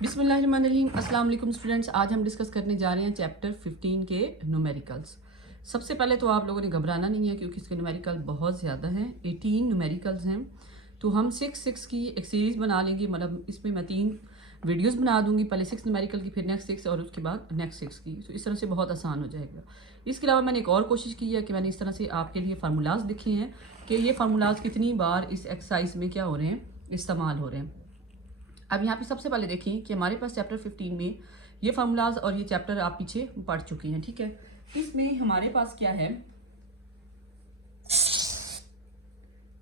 बिस्मिल्लाहिर्रहमानिर्रहीम। अस्सलाम वालेकुम स्टूडेंट्स। आज हम डिस्कस करने जा रहे हैं चैप्टर 15 के न्यूमेरिकल्स। सबसे पहले तो आप लोगों ने घबराना नहीं है क्योंकि इसके न्यूमेरिकल बहुत ज़्यादा हैं, 18 न्यूमेरिकल्स हैं। तो हम 6 की एक सीरीज़ बना लेंगे, मतलब इसमें मैं 3 वीडियोस बना दूंगी, पहले 6 न्यूमेरिकल की, फिर नेक्स्ट 6 और उसके बाद नेक्स्ट 6 की। तो इस तरह से बहुत आसान हो जाएगा। इसके अलावा मैंने एक और कोशिश की है कि मैंने इस तरह से आपके लिए फार्मूलाज लिखे हैं कि ये फार्मूलाज कितनी बार इस एक्सरसाइज में क्या हो रहे हैं, इस्तेमाल हो रहे हैं। अब यहाँ पे सबसे पहले देखिए कि हमारे पास चैप्टर 15 में ये फार्मूलाज और ये चैप्टर आप पीछे पढ़ चुके हैं, ठीक है। इसमें हमारे पास क्या है,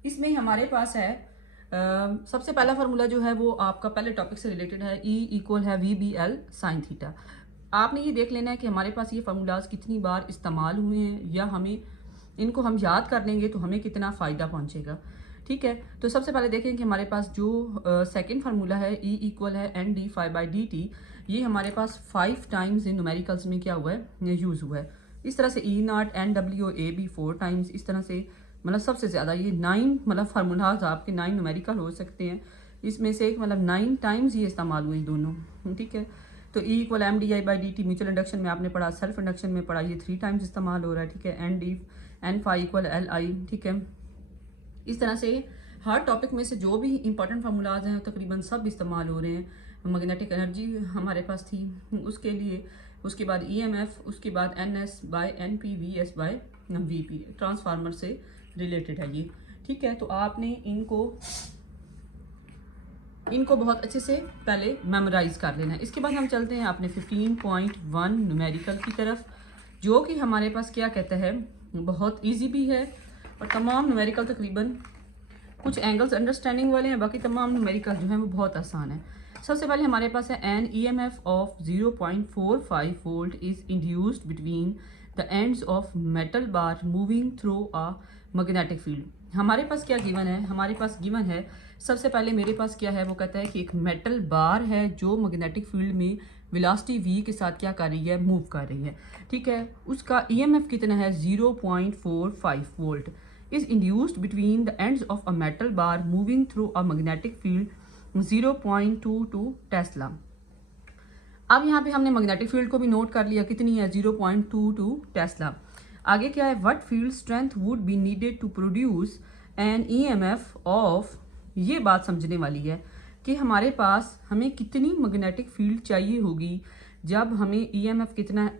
इसमें हमारे पास है सबसे पहला फार्मूला जो है वो आपका पहले टॉपिक से रिलेटेड है। E इक्वल है VBL साइन थीटा। आपने ये देख लेना है कि हमारे पास ये फार्मूलाज कितनी बार इस्तेमाल हुए हैं, या हमें इनको हम याद कर लेंगे तो हमें कितना फ़ायदा पहुंचेगा, ठीक है। तो सबसे पहले देखें कि हमारे पास जो सेकंड फार्मूला है E इक्वल है ND∅/dt, ये हमारे पास 5 टाइम्स इन न्यूमेरिकल्स में क्या हुआ है, यूज़ हुआ है। इस तरह से E0 NWAB 4 टाइम्स, इस तरह से मतलब सबसे ज़्यादा ये 9 मतलब फार्मूलाज आपके 9 न्यूमेरिकल हो सकते हैं। इसमें से एक मतलब 9 टाइम्स ये इस्तेमाल हुए दोनों, ठीक है। तो E equal MDI/dt mutual induction में आपने पढ़ा, सेल्फ इंडक्शन में पढ़ा, ये 3 टाइम्स इस्तेमाल हो रहा है, ठीक है। N∅ इक्वल LI, ठीक है। इस तरह से हर टॉपिक में से जो भी इंपॉर्टेंट फार्मूलाज हैं तकरीबन सब इस्तेमाल हो रहे हैं। मैग्नेटिक एनर्जी हमारे पास थी उसके लिए, उसके बाद EMF, उसके बाद NS/NP VS/VP ट्रांसफार्मर से रिलेटेड है ये, ठीक है। तो आपने इनको बहुत अच्छे से पहले मेमोराइज कर लेना है। इसके बाद हम चलते हैं अपने 15.1 न्यूमेरिकल की तरफ, जो कि हमारे पास क्या कहता है, बहुत इजी भी है और तमाम न्यूमेरिकल तकरीबन कुछ एंगल्स अंडरस्टैंडिंग वाले हैं, बाकी तमाम न्यूमेरिकल जो है वो बहुत आसान है। सबसे पहले हमारे पास है an EMF of 0.45 volt is induced between the ends of metal bar moving through a magnetic field. हमारे पास क्या गिवन है, हमारे पास गिवन है सबसे पहले मेरे पास क्या है, वो कहता है कि एक मेटल बार है जो मैग्नेटिक फील्ड में वेलोसिटी v के साथ क्या कर रही है, मूव कर रही है, ठीक है। उसका EMF कितना है, 0.45 volt is induced between the ends of a metal bar moving through a magnetic field 0.22 Tesla. अब यहाँ पे हमने मैग्नेटिक फील्ड को भी नोट कर लिया, कितनी है, 0.22 टेस्ला। आगे क्या है, what field strength would be needed to produce an EMF of, ये बात समझने वाली है कि हमारे पास हमें कितनी मैग्नेटिक फील्ड चाहिए होगी जब हमें EMF कितना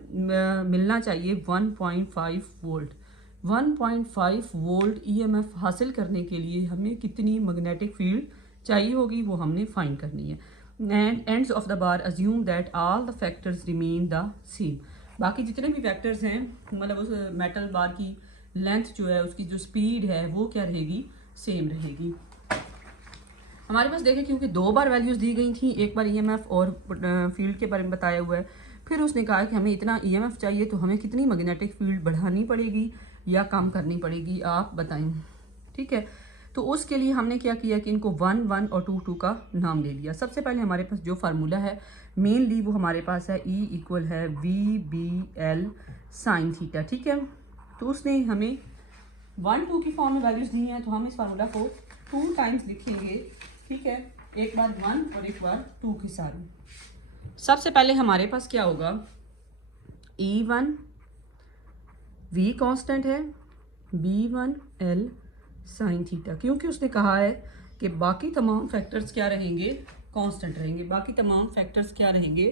मिलना चाहिए, 1.5 वोल्ट। 1.5 वोल्ट EMF हासिल करने के लिए हमें कितनी मैग्नेटिक फील्ड चाहिए होगी, वो हमने फाइंड करनी है। And ends of the bar assume that all the factors remain the same. बाकी जितने भी फैक्टर्स हैं, मतलब उस मेटल बार की लेंथ जो है, उसकी जो स्पीड है वो क्या रहेगी, सेम रहेगी। हमारे पास देखें क्योंकि 2 बार वैल्यूज दी गई थी, एक बार EMF और फील्ड के बारे में बताया हुआ है, फिर उसने कहा कि हमें इतना EMF चाहिए तो हमें कितनी मैग्नेटिक फील्ड बढ़ानी पड़ेगी या कम करनी पड़ेगी, आप बताएं, ठीक है। तो उसके लिए हमने क्या किया कि इनको 1 1 और 2 2 का नाम ले लिया। सबसे पहले हमारे पास जो फार्मूला है मेनली वो हमारे पास है E इक्वल है VBL साइन थीटा, ठीक है। तो उसने हमें 1 2 की फॉर्म में वैल्यूज दी हैं, तो हम इस फार्मूला को 2 टाइम्स लिखेंगे, ठीक है। एक बार 1 और एक बार 2 के साथ। सबसे पहले हमारे पास क्या होगा, E1 V कांस्टेंट है, B1L साइन थीटा, क्योंकि उसने कहा है कि बाकी तमाम फैक्टर्स क्या रहेंगे, कांस्टेंट रहेंगे। बाकी तमाम फैक्टर्स क्या रहेंगे,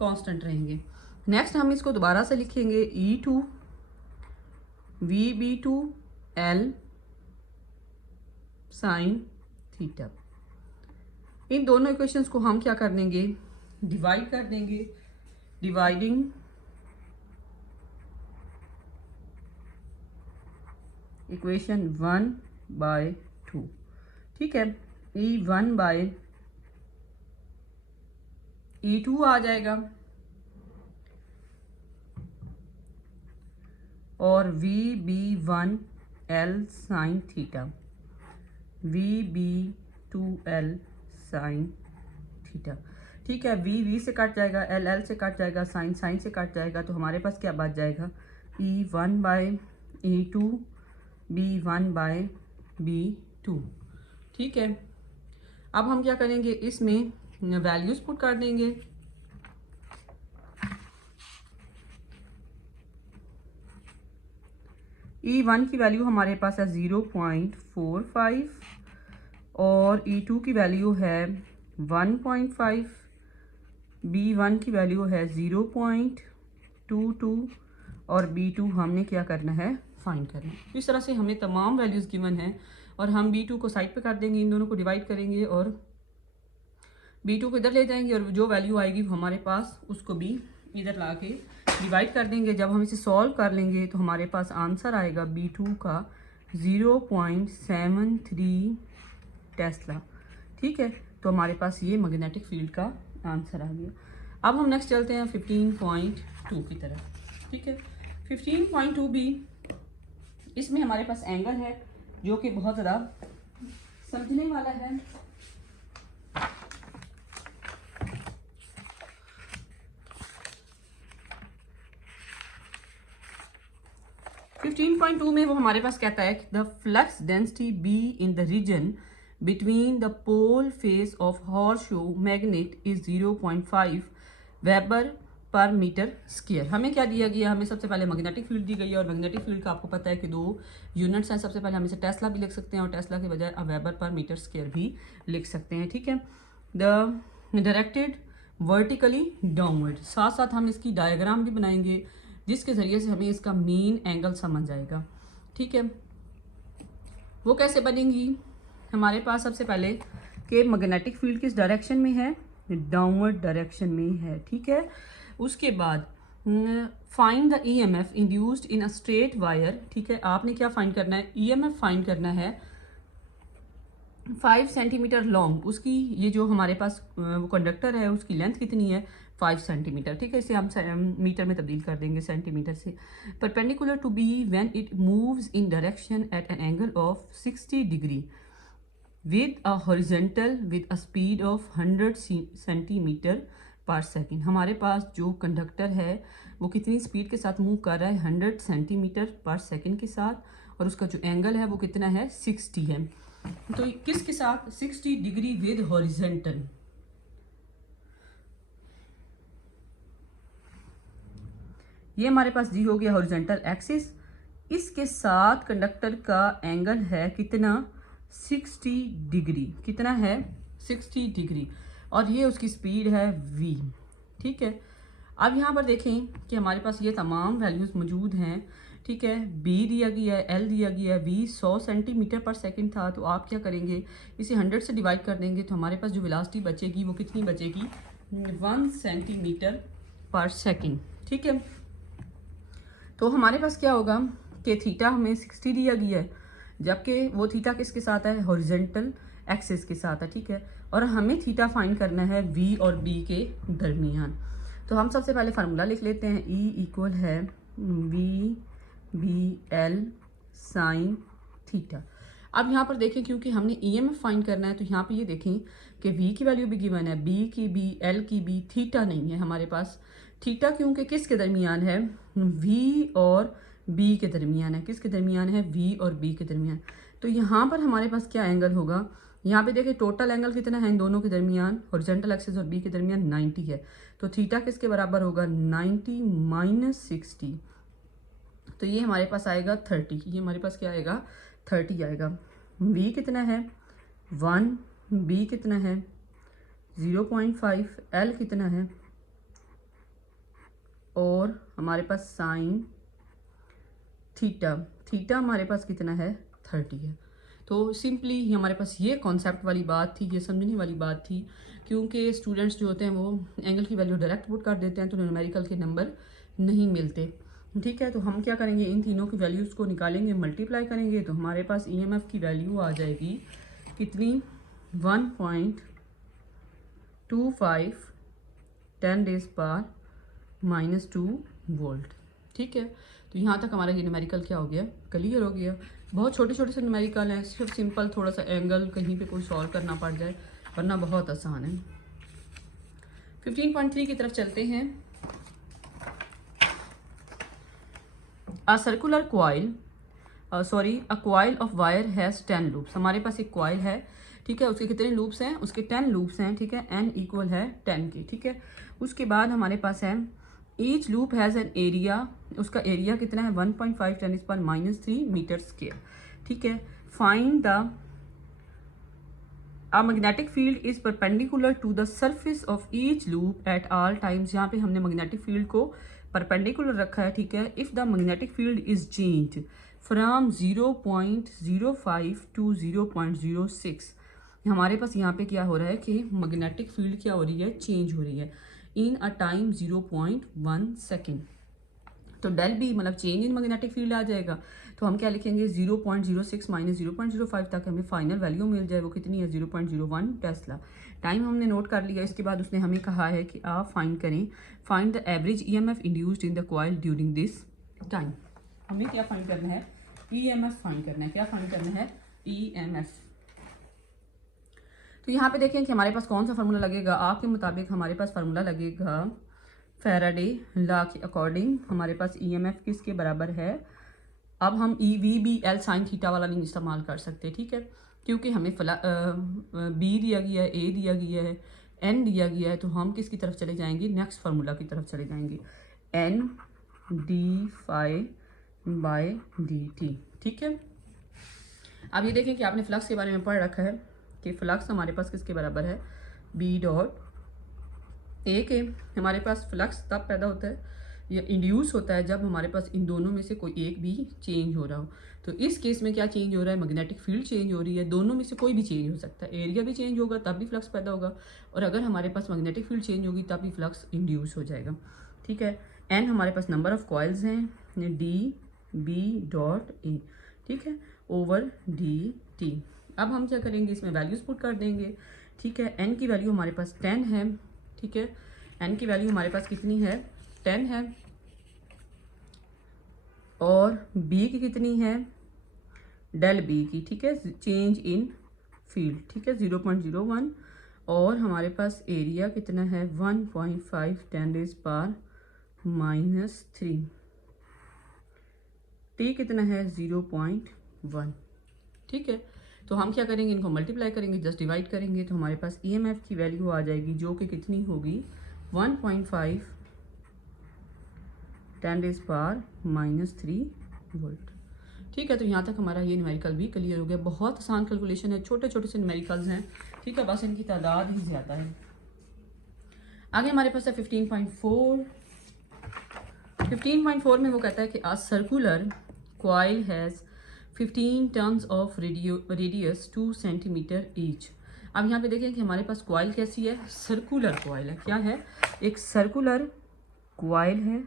कांस्टेंट रहेंगे। नेक्स्ट हम इसको दोबारा से लिखेंगे, E2 VB2L साइन थीटा। इन दोनों इक्वेशंस को हम क्या कर देंगे, डिवाइड कर देंगे, डिवाइडिंग इक्वेशन 1/2, ठीक है। E1/E2 आ जाएगा और VB1L sine theta, VB2L sine theta, ठीक है। V से कट जाएगा, L से कट जाएगा, साइन से कट जाएगा, तो हमारे पास क्या बच जाएगा, E1/E2 B1/B2, ठीक है। अब हम क्या करेंगे, इसमें वैल्यूज़ पुट कर देंगे। E1 की वैल्यू हमारे पास है 0.45 और E2 की वैल्यू है 1.5, B1 की वैल्यू है 0.22 और B2 हमने क्या करना है, फाइंड करना है। इस तरह से हमें तमाम वैल्यूज़ गिवन हैं और हम B2 को साइड पे कर देंगे, इन दोनों को डिवाइड करेंगे और B2 को इधर ले जाएंगे और जो वैल्यू आएगी हमारे पास उसको भी इधर ला के डिवाइड कर देंगे। जब हम इसे सॉल्व कर लेंगे तो हमारे पास आंसर आएगा B2 का 0.73 टेस्ला। ठीक है, तो हमारे पास ये मैग्नेटिक फील्ड का आंसर आ गया। अब हम नेक्स्ट चलते हैं 15.2 की तरफ। ठीक है, 15.2 भी, इसमें हमारे पास एंगल है जो कि बहुत ज़्यादा समझने वाला है। 15.2 में वो हमारे पास कहता है कि the flux density B in the region between the pole face of horseshoe magnet is 0.5 weber per metre square. हमें क्या दिया गया, हमें सबसे पहले मैग्नेटिक फील्ड दी गई है और मैग्नेटिक फील्ड का आपको पता है कि 2 यूनिट्स हैं। सबसे पहले हम इसे टेस्ला भी लिख सकते हैं और टेस्ला के बजाय वेबर पर मीटर स्क्वायर भी लिख सकते हैं। ठीक है, द डायरेक्टेड वर्टिकली डाउनवर्ड, साथ साथ हम इसकी डायग्राम भी बनाएंगे जिसके ज़रिए से हमें इसका मेन एंगल समझ आएगा। ठीक है, वो कैसे बनेंगी, हमारे पास सबसे पहले कि मैग्नेटिक फील्ड किस डायरेक्शन में है, डाउनवर्ड डायरेक्शन में है। ठीक है, उसके बाद find the EMF induced in a straight wire. ठीक है, आपने क्या फाइंड करना है, ईएमएफ फाइंड करना है 5 सेंटीमीटर लॉन्ग। उसकी ये जो हमारे पास वो कंडक्टर है उसकी लेंथ कितनी है, 5 सेंटीमीटर। ठीक है, इसे हम मीटर में तब्दील कर देंगे सेंटीमीटर से। Perpendicular to B when it moves in direction at an angle of 60 degree with a horizontal with a speed of 100 centimetre per second. हमारे पास जो कंडक्टर है वो कितनी स्पीड के साथ मूव कर रहा है, 100 सेंटीमीटर पर सेकेंड के साथ, और उसका जो एंगल है वो कितना है, 60 है। तो किसके साथ, 60 डिग्री विद हॉरिजॉन्टल। ये हमारे पास जी हो गया हॉरिजॉन्टल एक्सिस, इसके साथ कंडक्टर का एंगल है कितना, 60 डिग्री। कितना है, 60 डिग्री, और ये उसकी स्पीड है v। ठीक है, अब यहाँ पर देखें कि हमारे पास ये तमाम वैल्यूज़ मौजूद हैं। ठीक है, b दिया गया है, l दिया गया है, v 100 सेंटीमीटर पर सेकंड था, तो आप क्या करेंगे, इसे 100 से डिवाइड कर देंगे तो हमारे पास जो वेलोसिटी बचेगी वो कितनी बचेगी, 1 सेंटीमीटर पर सेकंड। ठीक है, तो हमारे पास क्या होगा कि थीटा हमें 60 दिया गया है, जबकि वो थीटा किसके साथ है, हॉरिजॉन्टल एक्सिस के साथ है। ठीक है, और हमें थीटा फाइंड करना है v और b के दरमियान। तो हम सबसे पहले फार्मूला लिख लेते हैं, E इक्वल है v b l sine theta. अब यहाँ पर देखें, क्योंकि हमने ईएमएफ फाइंड करना है तो यहाँ पे ये देखें कि v की वैल्यू भी गिवन है, b की b, l की b, थीटा नहीं है हमारे पास। थीटा क्योंकि किसके दरमियान है, v और b के दरमियान है। किसके दरमियान है, v और b के दरमियान। तो यहाँ पर हमारे पास क्या एंगल होगा, यहाँ पे देखिए टोटल एंगल कितना है इन दोनों के दरमियान, हॉरिजॉन्टल एक्सिस और b के दरमियान 90 है। तो थीटा किसके बराबर होगा, 90 माइनस 60, तो ये हमारे पास आएगा 30। ये हमारे पास क्या आएगा, 30 आएगा। v कितना है, 1, b कितना है 0.5, l कितना है, और हमारे पास साइन थीटा, थीटा हमारे पास कितना है, 30 है। तो सिंपली हमारे पास ये कॉन्सेप्ट वाली बात थी, ये समझने वाली बात थी, क्योंकि स्टूडेंट्स जो होते हैं वो एंगल की वैल्यू डायरेक्ट पुट कर देते हैं तो न्यूमेरिकल के नंबर नहीं मिलते। ठीक है, तो हम क्या करेंगे, इन तीनों की वैल्यूज़ को निकालेंगे, मल्टीप्लाई करेंगे, तो हमारे पास ईएमएफ की वैल्यू आ जाएगी कितनी, 1.25 10⁻⁻² वोल्ट। ठीक है, तो यहाँ तक हमारा ये न्यूमेरिकल क्या हो गया, क्लियर हो गया। बहुत छोटे छोटे से न्यूमेरिकल हैं, सिर्फ सिंपल थोड़ा सा एंगल कहीं पे कोई सॉल्व करना पड़ जाए, वरना बहुत आसान है। 15.3 की तरफ चलते हैं। A circular coil, a coil of wire has 10 loops. हमारे पास एक कॉइल है, ठीक है। उसके कितने लूप्स हैं, उसके 10 लूप्स हैं, ठीक है। n इक्वल है 10 के, ठीक है। उसके बाद हमारे पास है each loop has an area, उसका एरिया कितना है 1.5 10⁻³ मीटर स्क्वायर, ठीक है। Find the A magnetic field is perpendicular to the surface of each loop at all times। यहाँ पे हमने magnetic field को perpendicular रखा है, ठीक है। If the magnetic field is changed from 0.05 to 0.06, हमारे पास यहाँ पे क्या हो रहा है कि magnetic field क्या हो रही है, चेंज हो रही है in a time 0.1 सेकेंड। तो डेल बी मतलब चेंज इन मैग्नेटिक फील्ड आ जाएगा। तो हम क्या लिखेंगे 0.06 माइनस 0.05 तक हमें फाइनल वैल्यू मिल जाए। वो कितनी है 0.01 टेस्ला। टाइम हमने नोट कर लिया। इसके बाद उसने हमें कहा है कि आप फाइंड करें, find the average EMF induced in the coil during this time. हमें क्या फाइंड करना है, ईएमएफ फाइंड करना है। क्या फाइंड करना है, ईएमएफ। तो यहाँ पे देखें कि हमारे पास कौन सा फार्मूला लगेगा। आपके मुताबिक हमारे पास फार्मूला लगेगा फैराडे लॉ के अकॉर्डिंग हमारे पास ईएमएफ किसके बराबर है। अब हम EV/L साइन थीटा वाला नहीं इस्तेमाल कर सकते, ठीक है, क्योंकि हमें बी दिया गया है, ए दिया गया है, एन दिया गया है। तो हम किसकी तरफ चले जाएंगे, नेक्स्ट फार्मूला की तरफ चले जाएंगे, N d phi by d t, ठीक है। अब ये देखें कि आपने फ्लक्स के बारे में पढ़ रखा है कि फ्लक्स हमारे पास किसके बराबर है, बी डॉट ए के। हमारे पास फ्लक्स तब पैदा होता है या इंड्यूस होता है जब हमारे पास इन दोनों में से कोई एक भी चेंज हो रहा हो। तो इस केस में क्या चेंज हो रहा है, मैग्नेटिक फील्ड चेंज हो रही है। दोनों में से कोई भी चेंज हो सकता है, एरिया भी चेंज होगा तब भी फ्लक्स पैदा होगा, और अगर हमारे पास मैग्नेटिक फील्ड चेंज होगी तब भी फ्लक्स इंड्यूस हो जाएगा, ठीक है। एन हमारे पास नंबर ऑफ कॉइल्स हैं, डी बी डॉट ए, ठीक है, ओवर डी टी। अब हम क्या करेंगे, इसमें वैल्यूज पुट कर देंगे, ठीक है। एन की वैल्यू हमारे पास 10 है, ठीक है। एन की वैल्यू हमारे पास कितनी है, 10 है, और बी की कितनी है, डेल बी की, ठीक है, चेंज इन फील्ड, ठीक है, 0.01, और हमारे पास एरिया कितना है 1.5 10⁻⁻3, टी कितना है 0.1, ठीक है। तो हम क्या करेंगे, इनको मल्टीप्लाई करेंगे, जस्ट डिवाइड करेंगे, तो हमारे पास ईएमएफ की वैल्यू आ जाएगी जो कि कितनी होगी 1.5 10⁻³ वोल्ट, ठीक है। तो यहाँ तक हमारा ये न्यूमेरिकल भी क्लियर हो गया। बहुत आसान कैलकुलेशन है, छोटे छोटे से न्यूमेरिकल्स हैं, ठीक है, बस इनकी तादाद ही ज़्यादा है। आगे हमारे पास है 15.4। 15.4 में वो कहता है कि a circular coil has 15 turns of radius 2 centimetre each. अब यहाँ पे देखें कि हमारे पास कॉइल कैसी है, सर्कुलर कॉइल है। क्या है, एक सर्कुलर कॉइल है,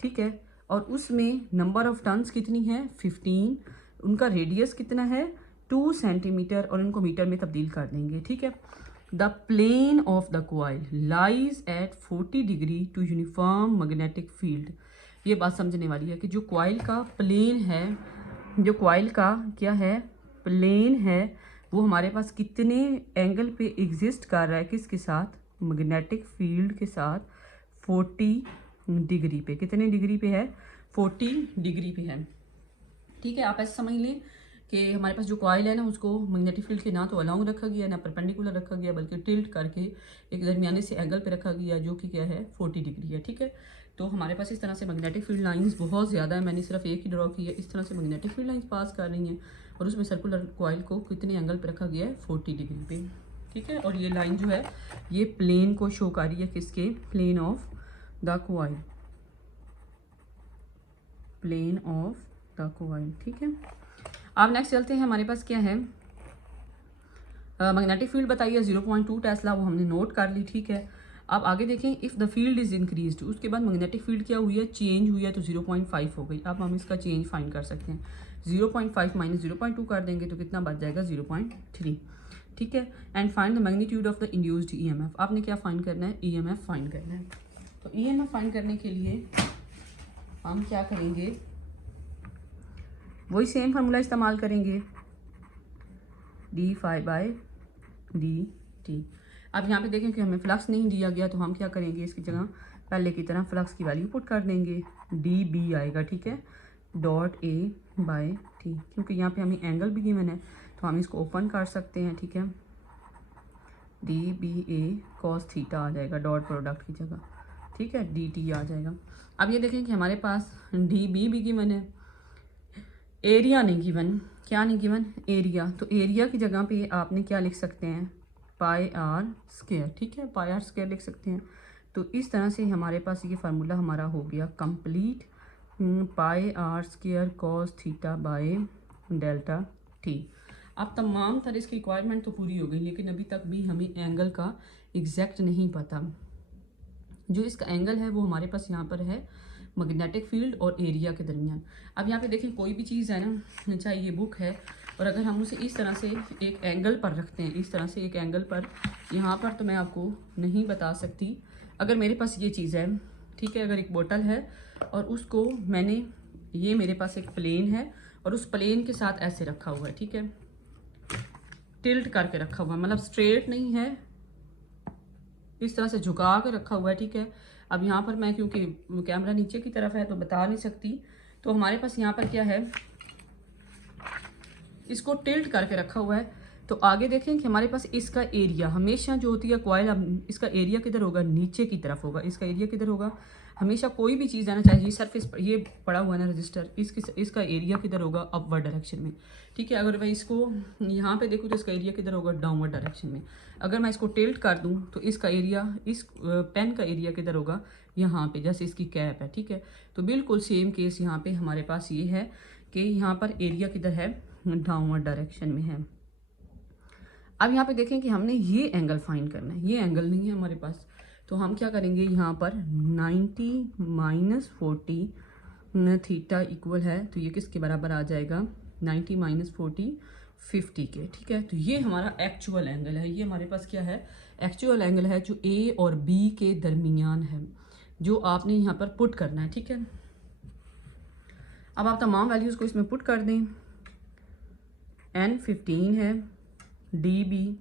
ठीक है, और उसमें नंबर ऑफ टर्न्स कितनी है 15, उनका रेडियस कितना है 2 सेंटीमीटर, और इनको मीटर में तब्दील कर देंगे, ठीक है। The plane of the coil lies at 40 degree to uniform magnetic field. ये बात समझने वाली है कि जो कॉइल का प्लेन है, जो कॉइल का क्या है, प्लेन है, वो हमारे पास कितने एंगल पे एग्जिस्ट कर रहा है, किसके साथ, मैग्नेटिक फील्ड के साथ 40 डिग्री पे। कितने डिग्री पे है, 40 डिग्री पे है, ठीक है। आप ऐसे समझ लें कि हमारे पास जो कॉइल है ना, उसको मैग्नेटिक फील्ड के ना तो अलाउंग रखा गया ना परपेंडिकुलर रखा गया, बल्कि टिल्ट करके एक दरमियाने से एंगल पे रखा गया जो कि क्या है 40 डिग्री है, ठीक है। तो हमारे पास इस तरह से मैग्नेटिक फील्ड लाइंस बहुत ज़्यादा है, मैंने सिर्फ एक ही ड्रॉ की है। इस तरह से मैग्नेटिक फील्ड लाइंस पास कर रही हैं, और उसमें सर्कुलर कॉइल को कितने एंगल पे रखा गया है 40 डिग्री पे, ठीक है। और ये लाइन जो है ये प्लेन को शो कर रही है, किसके, plane of the coil, plane of the coil, ठीक है। अब नेक्स्ट चलते हैं, हमारे पास क्या है, मैग्नेटिक फील्ड बताइए 0.2 टेस्ला, वो हमने नोट कर ली, ठीक है। अब आगे देखें, if the field is increased, उसके बाद मैग्नेटिक फील्ड क्या हुई है, चेंज हुई है, तो 0.5 हो गई। अब हम इसका चेंज फाइंड कर सकते हैं, 0.5 माइनस 0.2 कर देंगे तो कितना बच जाएगा 0.3, ठीक है। And find the magnitude of the induced EMF. आपने क्या फाइंड करना है, ईएमएफ फाइंड करना है। तो ईएमएफ फाइंड करने के लिए हम क्या करेंगे, वही सेम फार्मूला इस्तेमाल करेंगे, d phi by d t. अब यहाँ पे देखें कि हमें फ्लक्स नहीं दिया गया, तो हम क्या करेंगे, इसकी जगह पहले की तरह फ्लक्स की वैल्यू पुट कर देंगे, डी बी आएगा, ठीक है, डॉट ए बाय टी, क्योंकि यहाँ पे हमें एंगल भी गिवन है, तो हम इसको ओपन कर सकते हैं, ठीक है। डी बी ए कॉस थीटा आ जाएगा डॉट प्रोडक्ट की जगह, ठीक है, डी टी आ जाएगा। अब ये देखें कि हमारे पास डी बी भी गिवन है, एरिया नहीं गिवन। क्या नहीं गिवन? एरिया। तो एरिया की जगह पे आपने क्या लिख सकते हैं? पाई आर स्क्वायर, ठीक है, पाई आर स्क्वायर लिख सकते हैं। तो इस तरह से हमारे पास ये फार्मूला हमारा हो गया complete, pi r square cos theta by delta t. अब तमाम तरह इसकी रिक्वायरमेंट तो पूरी हो गई, लेकिन अभी तक भी हमें एंगल का एग्जैक्ट नहीं पता। जो इसका एंगल है वो हमारे पास यहाँ पर है मैग्नेटिक फील्ड और एरिया के दरमियान। अब यहाँ पे देखें कोई भी चीज़ है ना, चाहे ये बुक है, और अगर हम उसे इस तरह से एक एंगल पर रखते हैं, इस तरह से एक एंगल पर, यहाँ पर तो मैं आपको नहीं बता सकती। अगर मेरे पास ये चीज़ है, ठीक है, अगर एक बोतल है और उसको मैंने, ये मेरे पास एक प्लेन है और उस प्लेन के साथ ऐसे रखा हुआ है, ठीक है, टिल्ट करके रखा हुआ है, मतलब स्ट्रेट नहीं है, इस तरह से झुका के रखा हुआ है, ठीक है। अब यहाँ पर मैं, क्योंकि कैमरा नीचे की तरफ है तो बता नहीं सकती, तो हमारे पास यहाँ पर क्या है, इसको टिल्ट करके रखा हुआ है। तो आगे देखें कि हमारे पास इसका एरिया हमेशा जो होती है कॉइल, इसका एरिया किधर होगा? नीचे की तरफ होगा। इसका एरिया किधर होगा? हमेशा कोई भी चीज़ आना चाहिए सरफेस पर, ये पड़ा हुआ है ना रजिस्टर, इसका एरिया किधर होगा? अपवर्ड डायरेक्शन में, ठीक है। अगर मैं इसको यहाँ पे देखूँ तो इसका एरिया किधर होगा? डाउनवर्ड डायरेक्शन में। अगर मैं इसको टिल्ट कर दूँ तो इसका एरिया, इस पेन का एरिया किधर होगा? यहाँ पे, जैसे इसकी कैप है, ठीक है। तो बिल्कुल सेम केस यहाँ पे हमारे पास ये है कि यहाँ पर एरिया किधर है? डाउनवर्ड डायरेक्शन में है। अब यहाँ पे देखें कि हमने ये एंगल फाइंड करना है, ये एंगल नहीं है हमारे पास, तो हम क्या करेंगे, यहाँ पर 90 माइनस 40 थीटा इक्वल है, तो ये किसके बराबर आ जाएगा? 90 माइनस 40 50 के, ठीक है। तो ये हमारा एक्चुअल एंगल है, ये हमारे पास क्या है? एक्चुअल एंगल है, जो ए और बी के दरमियान है, जो आपने यहाँ पर पुट करना है, ठीक है। अब आप तमाम वैल्यूज़ को इसमें पुट कर दें। एन 15 है, डी बी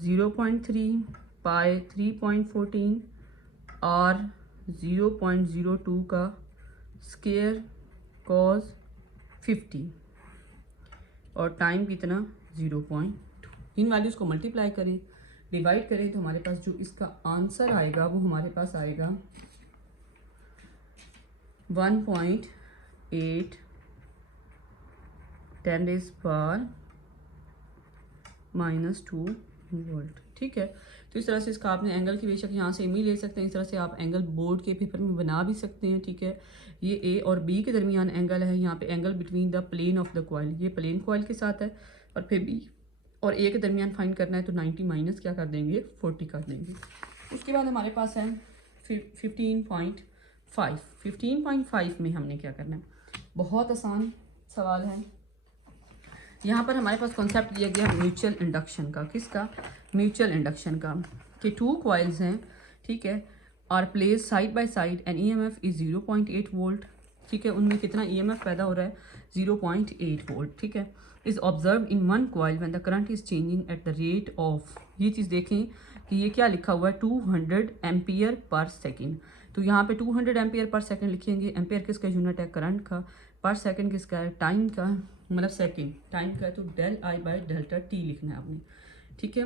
0.3, पाई 3.14, आर 0.02 का स्क्वायर कॉस 50 और टाइम कितना? 0.2। इन वैल्यूज़ को मल्टीप्लाई करें, डिवाइड करें, तो हमारे पास जो इसका आंसर आएगा वो हमारे पास आएगा 1.8 10⁻⁻2 वोल्ट, ठीक है। तो इस तरह से इसका आपने एंगल की बेशक यहाँ से इमेज ले सकते हैं, इस तरह से आप एंगल बोर्ड के पेपर में बना भी सकते हैं, ठीक है। ये ए और बी के दरमियान एंगल है, यहाँ पे angle between the plane of the coil, ये प्लेन कॉइल के साथ है, और फिर बी और ए के दरमियान फाइंड करना है, तो 90 माइनस क्या कर देंगे? 40 कर देंगे। उसके बाद हमारे पास है 15.5 में हमने क्या करना है? बहुत आसान सवाल है। यहाँ पर हमारे पास कॉन्सेप्ट दिया गया म्यूचुअल इंडक्शन का। किसका? म्यूचुअल इंडक्शन का, कि टू कॉइल्स हैं, ठीक है, are placed side by side and EMF is 0.8 volt, ठीक है। उनमें कितना ईएमएफ पैदा हो रहा है? 0.8 वोल्ट, ठीक है। Is observe in one coil when the current is changing at the rate of, ये चीज़ देखें कि ये क्या लिखा हुआ है? 200 एम्पियर पर सेकेंड। तो यहाँ पे 200 एम्पियर पर सेकेंड लिखेंगे। एम्पियर किसका यूनिट है? करंट का। पर सेकेंड किसका है? टाइम का, मतलब सेकेंड टाइम का है, तो del I by delta t लिखना है आपने, ठीक है।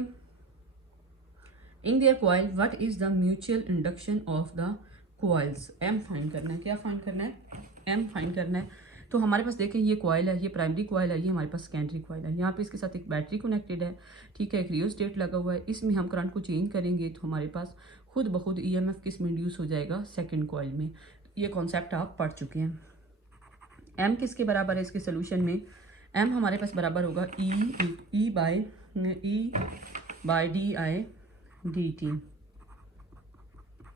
In their coil what is the mutual induction of the coils? M find करना है। क्या फाइंड करना है? एम फाइंड करना है। तो हमारे पास देखें ये कॉइल है, ये प्राइमरी कॉइल है, ये हमारे पास सेकेंडरी कॉइल है। यहाँ पे इसके साथ एक बैटरी कनेक्टेड है, ठीक है, एक रियोस्टेट लगा हुआ है। इसमें हम करंट को चेंज करेंगे तो हमारे पास खुद ब खुद ईएमएफ किस में इंड्यूस हो जाएगा? सेकंड कॉइल में। ये कॉन्सेप्ट आप पढ़ चुके हैं। एम किसके बराबर है इसके सोल्यूशन में? एम हमारे पास बराबर होगा ई bye D I D t,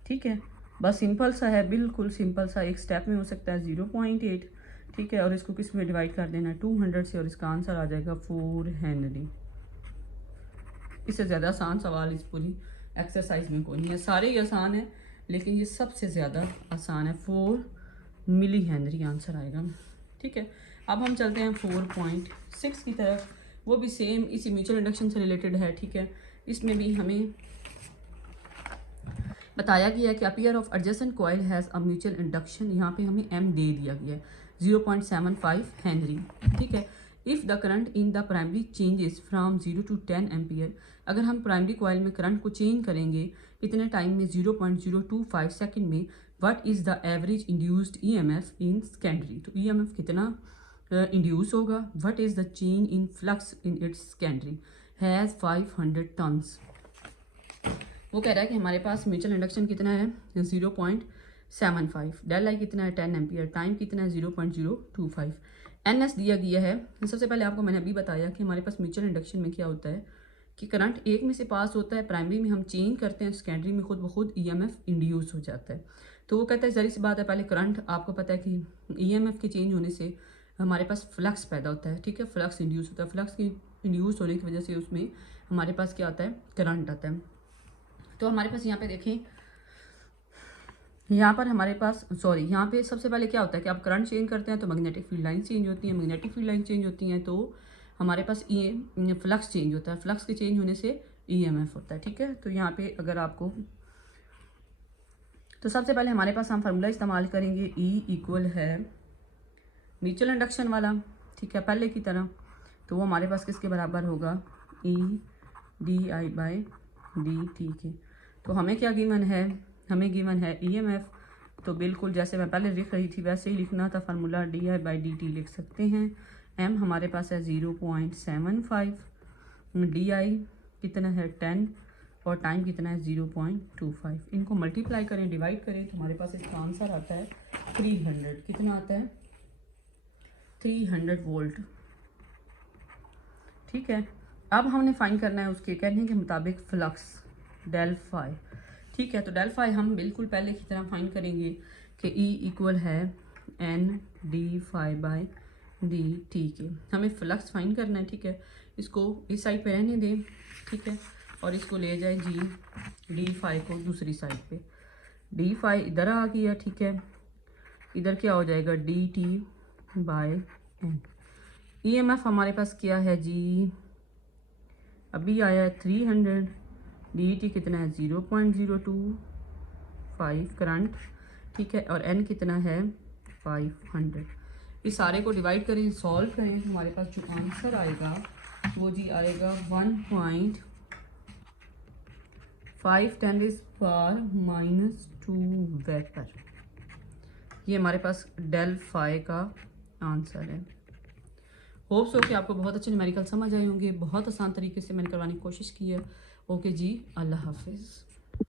ठीक है। बस सिंपल सा है, बिल्कुल सिंपल सा, एक स्टेप में हो सकता है 0.8, ठीक है, और इसको किस में डिवाइड कर देना है? 200 से, और इसका आंसर आ जाएगा 4 हेनरी। इससे ज़्यादा आसान सवाल इस पूरी एक्सरसाइज में कोई नहीं है, सारे ही आसान है, लेकिन ये सबसे ज़्यादा आसान है। 4 मिली हेनरी आंसर आएगा, ठीक है। अब हम चलते हैं 4.6 की तरफ, वो भी सेम इसी म्यूचुअल इंडक्शन से रिलेटेड है, ठीक है। इसमें भी हमें बताया गया है कि appear of adjacent coil has a mutual induction, यहाँ पे हमें एम दे दिया गया है 0.75 हेनरी, ठीक है। If the current in the primary changes from 0 to 10 ampere, अगर हम प्राइमरी कॉइल में करंट को चेंज करेंगे कितने टाइम में, 0.025 सेकेंड में, what is the average induced EMF in secondary, तो ईएमएफ कितना इंड्यूस होगा। What is the change in flux in its secondary has 500 turns. वो कह रहा है कि हमारे पास म्यूचुअल इंडक्शन कितना है 0.75, डेल आई कितना है 10 एम्पियर, टाइम कितना है 0.025, एन एस दिया गया है। सबसे पहले आपको मैंने अभी बताया कि हमारे पास म्यूचुअल इंडक्शन में क्या होता है कि करंट एक में से पास होता है, प्राइमरी में हम चेंज करते हैं, सेकेंडरी में खुद ब खुद ईएमएफ इंड्यूस हो जाता है। तो वो कहता है जरी सी बात है, पहले करंट आपको पता है कि ईएमएफ के चेंज होने से हमारे पास फ्लक्स पैदा होता है, ठीक है, फ्लक्स इंड्यूस होता है, फ्लक्स की इंड्यूस होने की वजह से उसमें हमारे पास क्या आता है, करंट आता है। तो हमारे पास यहाँ पे देखें, यहाँ पर हमारे पास यहाँ पे सबसे पहले क्या होता है कि आप करंट चेंज करते हैं तो मैग्नेटिक फील्ड लाइन चेंज होती है, मैग्नेटिक फील्ड लाइन चेंज होती हैं तो हमारे पास ये फ्लक्स चेंज होता है, फ्लक्स के चेंज होने से ईएमएफ होता है, ठीक है। तो यहाँ पे अगर आपको, तो सबसे पहले हमारे पास हम फार्मूला इस्तेमाल करेंगे, ई इक्वल है म्यूचुअल इंडक्शन वाला, ठीक है, पहले की तरह। तो वो हमारे पास किसके बराबर होगा, E D I by d t के। तो हमें क्या गिवन है, हमें गिवन है ईएमएफ, तो बिल्कुल जैसे मैं पहले लिख रही थी वैसे ही लिखना था, formula D I by d T लिख सकते हैं। एम हमारे पास है 0.75, डी आई कितना है 10 और टाइम कितना है 0.25। इनको मल्टीप्लाई करें, डिवाइड करें तो हमारे पास इसका आंसर आता है 300। कितना आता है 300 वोल्ट, ठीक है। अब हमने फाइंड करना है उसके कहने के मुताबिक फ्लक्स डेल फाई, ठीक है। तो डेल फाई हम बिल्कुल पहले की तरह फाइंड करेंगे कि ई इक्वल है N d phi by d t के। हमें फ्लक्स फाइंड करना है, ठीक है। इसको इस साइड पे रहने दें, ठीक है, और इसको ले जाए जी डी फाई को दूसरी साइड पे, डी फाई इधर आ गया, ठीक है। इधर क्या हो जाएगा d t by N. EMF हमारे पास क्या है जी, अभी आया है 300, डी टी कितना है 0.025 करंट, ठीक है, और एन कितना है 500। इस सारे को डिवाइड करें, सॉल्व करें, तो हमारे पास जो आंसर आएगा वो जी आएगा 1.5×10⁻² वेपर। ये हमारे पास डेल फाई का आंसर है। होप्स हो कि आपको बहुत अच्छे न्यूमेरिकल समझ आए होंगे, बहुत आसान तरीके से मैंने करवाने की कोशिश की है। ओके जी, अल्लाह हाफिज़।